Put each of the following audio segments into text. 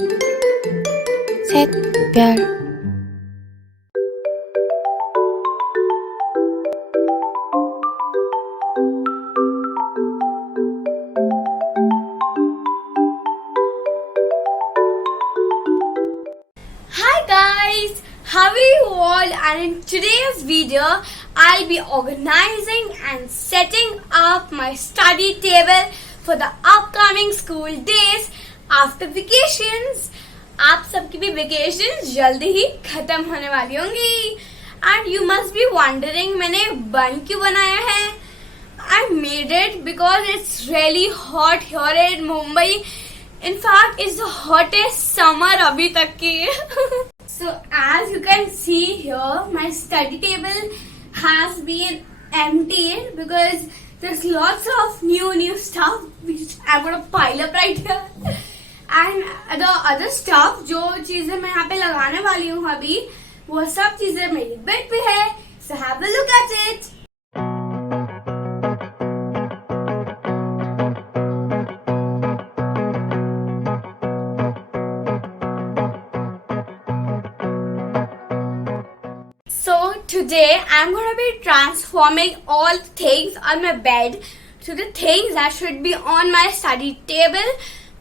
셋, 별. Hi guys, how are you all? And in today's video, I'll be organizing and setting up my study table for the upcoming school days after vacations. आप सबकी भी vacations जल्दी ही खत्म होने वाली होंगी. And you must be wondering मैंने बन क्यों बनाया है? I made it because it's really hot here in Mumbai. In fact, it's the hottest summer अभी तक की. So as you can see here, my study table has been emptied because there's lots of new stuff which I'm gonna pile up right here. And the other stuff, जो चीजें मैं यहाँ पे लगाने वाली हूँ अभी, वो सब चीजें मेरी बेड पे है. So have a look at it. So today I'm gonna be transforming all the things on my bed to the things that should be on my study table,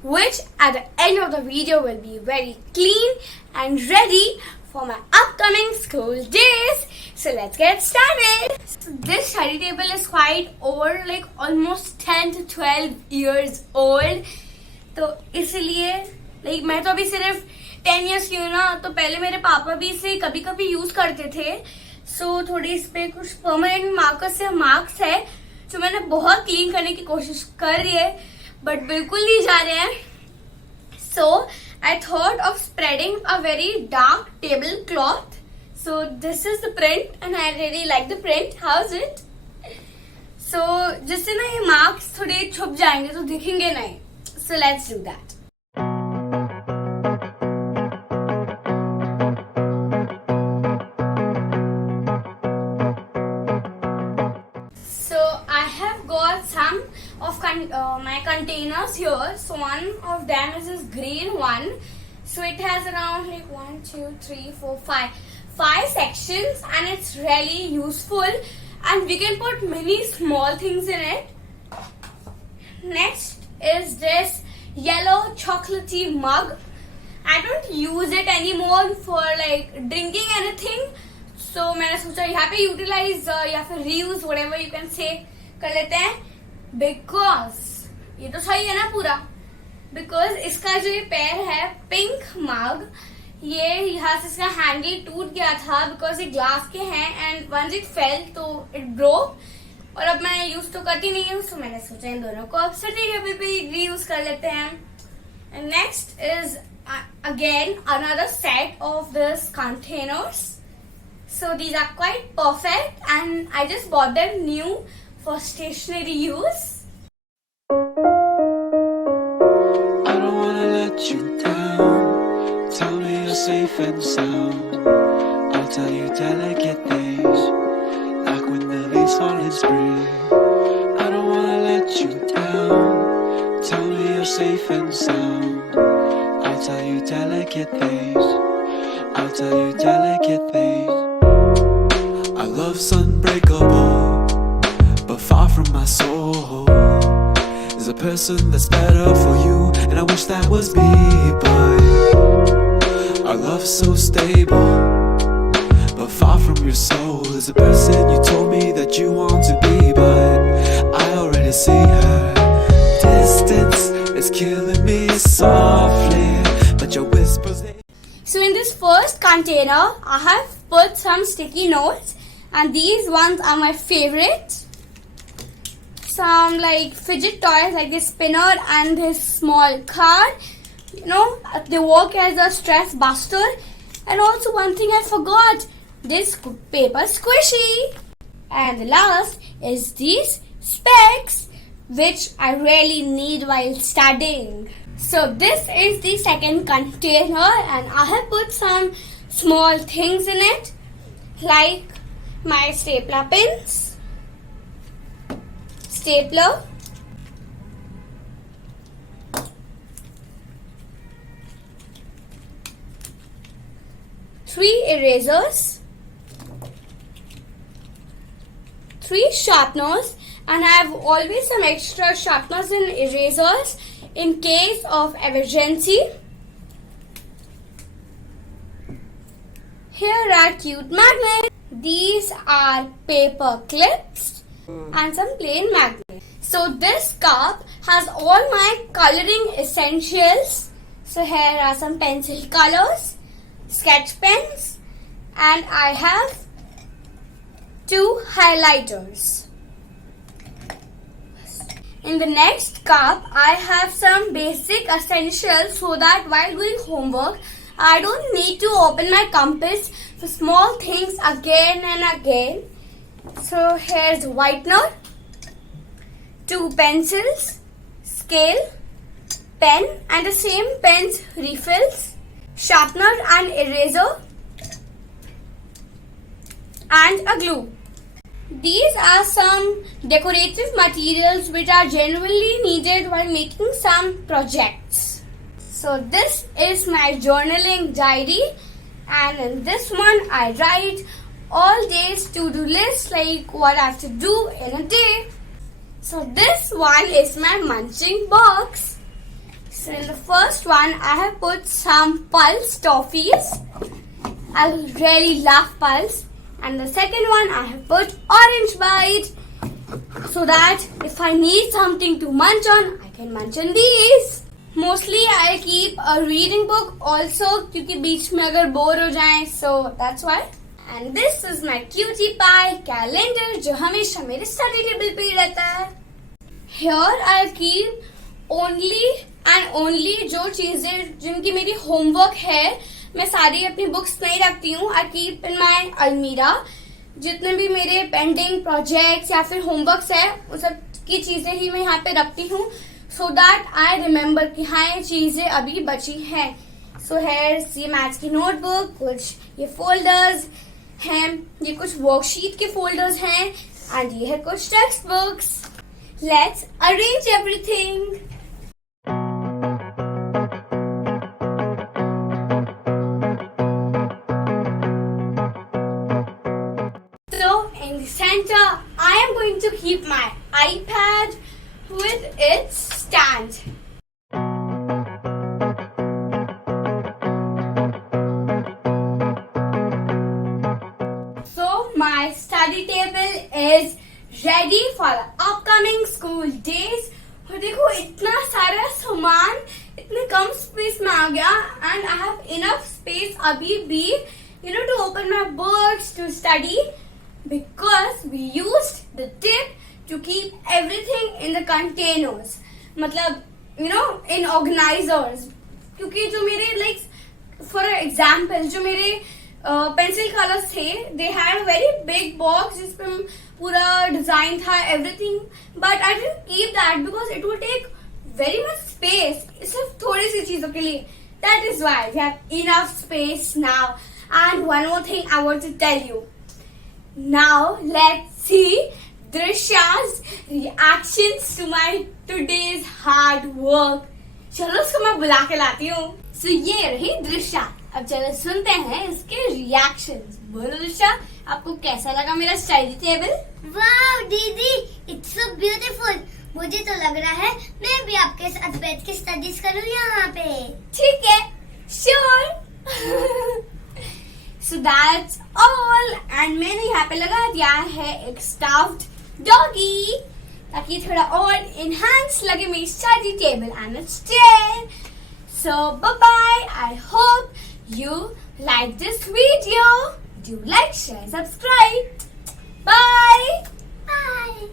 which at the end of the video will be very clean and ready for my upcoming school days. So let's get started. So this study table is quite old, like almost 10 to 12 years old. तो इसलिए like मैं तो अभी सिर्फ 10 years की हूँ ना, तो पहले मेरे पापा भी इसे कभी कभी यूज करते थे. सो थोड़ी इस पे कुछ परमानेंट मार्कर्स से मार्क्स है जो मैंने बहुत क्लीन करने की कोशिश कर रही है, बट बिल्कुल नहीं जा रहे हैं. So I thought of spreading a very dark table cloth. So this is the print and I really like the print. How is it? So जिससे ना ये मार्क्स थोड़े छुप जाएंगे तो दिखेंगे नहीं. So let's do that. My containers here. So one of them is this green one. So it has around like 1, 2, 3, 4, 5 sections, and it's really useful. And we can put many small things in it. Next is this yellow chocolatey mug. I don't use it anymore for like drinking anything. So मैंने सोचा यहाँ पे utilize या फिर reuse whatever you can say कर लेते हैं. Because ये तो सही है ना पूरा. बिकॉज इसका जो ये पैर है पिंक मग, ये यहाँ से इसका हैंडल टूट गया था बिकॉज ये ग्लास के हैं एंड वंस इट फेल तो इट ब्रोक. और अब मैं यूज तो करती नहीं हूँ, तो मैंने सोचा इन दोनों को अब स्टडी टेबल पे रीयूज कर लेते हैं. And next is again another set of this containers. So these are quite perfect and I just bought them new for stationery use. I don't wanna let you down. Tell me you're safe and sound. I'll tell you delicate things, like when the leaves fall in spring. I don't wanna let you down. Tell me you're safe and sound. I'll tell you delicate things. I'll tell you delicate things. Our love's unbreakable, but far from my soul. There's a person that's better for you, and I wish that was me. But our love's so stable, but far from your soul. There's a person you told me that you want to be, but I already see her. Distance is killing me softly, but your whispers. So in this first container, I have put some sticky notes, and these ones are my favorite. Some like fidget toys like this spinner and this small card. You know, they work as a stress buster. And also one thing I forgot, this paper squishy. And the last is these specs, which I really need while studying. So this is the second container, and I have put some small things in it, like my stapler pins, stapler, 3 erasers, 3 sharpeners, and I have always some extra sharpeners and erasers in case of emergency. Here are cute magnets. These are paper clips and some plain magnets. So this cup has all my coloring essentials. So here are some pencil colors, sketch pens, and I have 2 highlighters. In the next cup, I have some basic essentials so that while doing homework, I don't need to open my compass for small things again and again. So here's whitener, 2 pencils, scale, pen and the same pen's refills, sharpener and eraser, and a glue. These are some decorative materials which are generally needed while making some projects. So this is my journaling diary, and in this one I write all day's to-do list, like what I have to do in a day. So this one is my munching box. So in the first one I have put some Pulse toffees. I really love Pulse. And the second one I have put Orange Bite, so that if I need something to munch on, I can munch on these. Mostly I keep a reading book also, क्योंकि बीच में अगर bore हो जाएं, so that's why. And this is my cutie pie calendar जो हमेशा मेरे study table पे ही रहता है. Here I keep only जो चीजें जिनकी मेरी homework है, मैं सारी अपनी बुक्स नहीं रखती हूँ. आई कीप इन माई अलमीरा जितने भी मेरे पेंडिंग प्रोजेक्ट्स या फिर होमवर्क्स है, उन सब की चीजें ही मैं यहाँ पे रखती हूँ, सो दैट आई रिमेम्बर कि हाँ ये चीजें अभी बची हैं. सो हेयर्स ये मैथ्स की नोटबुक, कुछ ये फोल्डर्स हैं, ये कुछ वर्कशीट के फोल्डर्स हैं, एंड ये है कुछ text books. Let's arrange everything. Center, I am going to keep my iPad with its stand. So my study table is ready for the upcoming school days. और देखो इतना सारा सामान इतने कम स्पेस में आ गया, and I have enough space अभी भी, to open my books, to study. Because we used the tip to keep everything in the containers. मतलब, in organizers. क्योंकि जो मेरे for example, जो मेरे pencil colors थे, they had a very big box जिसपे पूरा design था, everything. But I didn't keep that because it would take very much space. सिर्फ थोड़ी सी चीजों के लिए. That is why we have enough space now. And one more thing I want to tell you. Now let's see Drisha's reactions to my today's hard work. चलो उसको मैं बुला के लाती हूँ. So ये रही दृश्या. अब चलो सुनते हैं इसके रिएक्शंस. बोलो दृश्या, आपको कैसा लगा मेरा स्टडी टेबल? वाव दीदी, इट्स सो ब्यूटीफुल. मुझे तो लग रहा है मैं भी आपके साथ बैठ के स्टडीज करूँ यहाँ पे. ठीक है, sure. So that's all. And मैंने यहाँ पे लगा दिया है एक stuffed doggy ताकि थोड़ा और enhance लगे मेरी study table and its chair. So bye bye. I hope you like this video. Do like, share, subscribe. Bye. Bye.